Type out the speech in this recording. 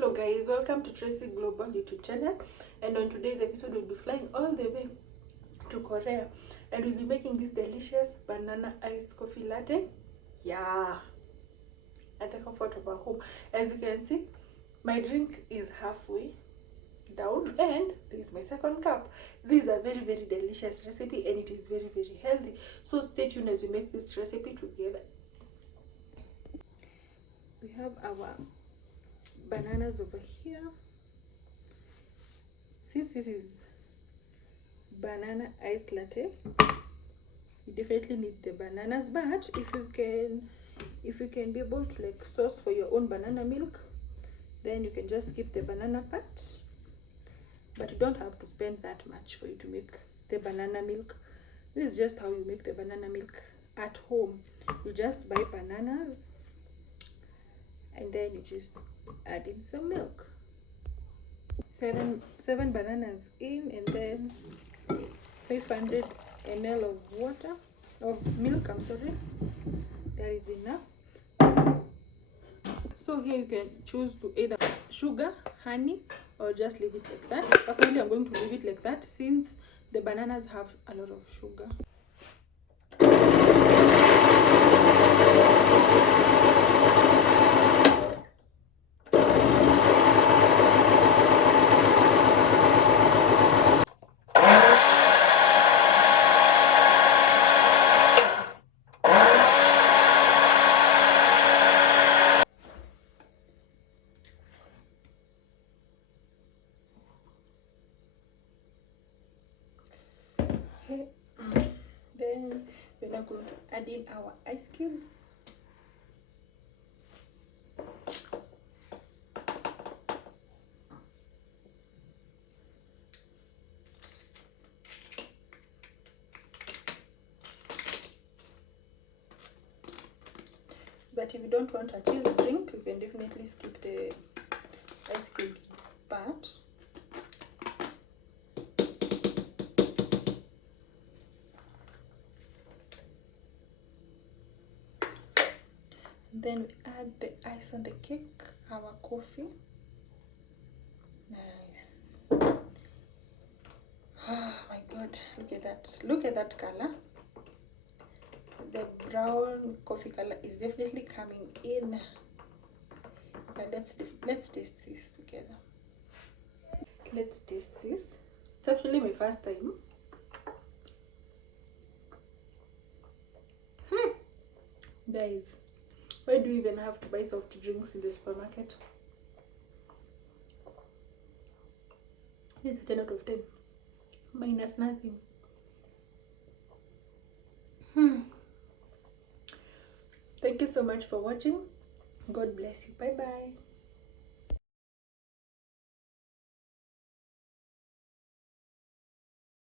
Hello guys, welcome to Tracy Global YouTube channel, and on today's episode we'll be flying all the way to Korea and we'll be making this delicious banana iced coffee latte. Yeah, at the comfort of our home. As you can see, my drink is halfway down and this is my second cup. This is a very delicious recipe and it is very healthy, so stay tuned as we make this recipe together. We have our bananas over here. Since this is banana iced latte, you definitely need the bananas, but if you can be able to like source for your own banana milk, then you can just skip the banana part, but you don't have to spend that much for you to make the banana milk. This is just how you make the banana milk at home. You just buy bananas and then you just add in some milk. Seven bananas in, and then 500 ml of milk. I'm sorry, that is enough. So here you can choose to either sugar, honey, or just leave it like that. Personally, I'm going to leave it like that since the bananas have a lot of sugar. Then we're now going to add in our ice cubes. But if you don't want a chilled drink, you can definitely skip the ice cubes part. Then we add the ice on the cake, our coffee. Nice. Oh my god, look at that color. The brown coffee color is definitely coming in. Okay, let's taste this together. Let's taste this. It's actually my first time. Guys, why do you even have to buy soft drinks in the supermarket? It's a 10 out of 10. Minus nothing. Thank you so much for watching. God bless you. Bye bye.